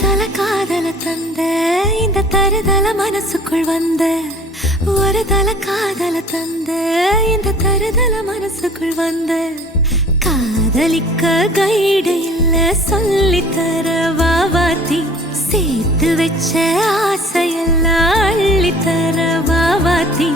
தருதல காதல தந்த இந்த தருதல மனசுக்குள் வந்த ஒரு தல காதல தந்த இந்த தருதல மனசுக்குள் வந்த காதலிக்க கைடு இல்ல சொல்லித்தர வாவாத்தி சேர்த்து வச்ச ஆசையெல்லாம் அள்ளித்தர வாவாத்தி